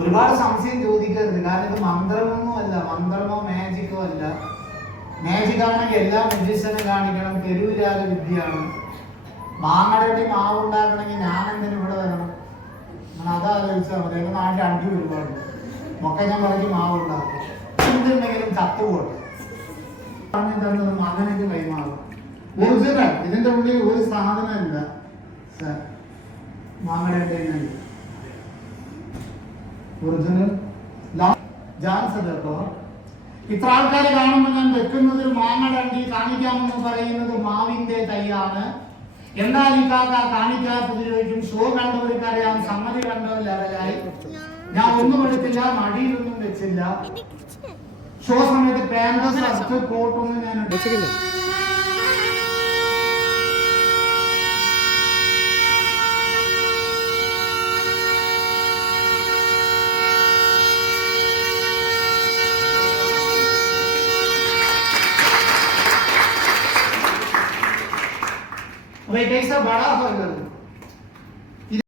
ഒരുപാട് സംശയം ചോദിക്കരുത്. കാരണം ഇത് മന്ത്രമൊന്നും അല്ല, മന്ത്രമോ മാജിക്കോ അല്ല. മാജിക് ആണെങ്കിൽ എല്ലാ മെജിഷ്യനും കാണിക്കണം, തെരുവുജാല വിദ്യയാണ്. മാങ്ങടട്ടി മാവ് ഉണ്ടാക്കണമെങ്കിൽ ഞാൻ എന്തിനും ഇവിടെ വരണം? അതാലോചിച്ചാൽ മതി. എൻ്റെ നാട്ടിൽ അണ്ടി ഒരുപാട് ഒക്കെ ഞാൻ പറഞ്ഞ് മാവ് ഉണ്ടാക്കും. എന്തുണ്ടെങ്കിലും ചത്തുപോട്ടെ പറഞ്ഞു തന്നതും അങ്ങനെയൊക്കെ കൈമാറും. ഒറിജിനൽ ഇതിന്റെ ഉള്ളിൽ ഒരു സാധനമില്ല സാർ. മാങ്ങടട്ടി ഒറിജിനൽ കേട്ടോ. ഇത്ര ആൾക്കാർ കാണുമ്പോൾ ഞാൻ വെക്കുന്നതിൽ മാങ്ങടണ്ടി കാണിക്കാമെന്ന് പറയുന്നത് മാവിന്റെ തൈയാണ്. എന്നാൽ ഈ കാക്ക കാണിക്കാത്തത് ചോദിക്കും. ഷോ കണ്ടവർക്കറിയാം, സമ്മതി കണ്ടവർ ലെവലായി. ഞാൻ ഒന്നും എടുത്തില്ല, മടിയിലൊന്നും വെച്ചില്ല. ഷോ സമയത്ത് പാന്റ് ഷർട്ട് കോട്ടൊന്നും ഞാൻ വെച്ചിട്ടില്ല. It takes a bada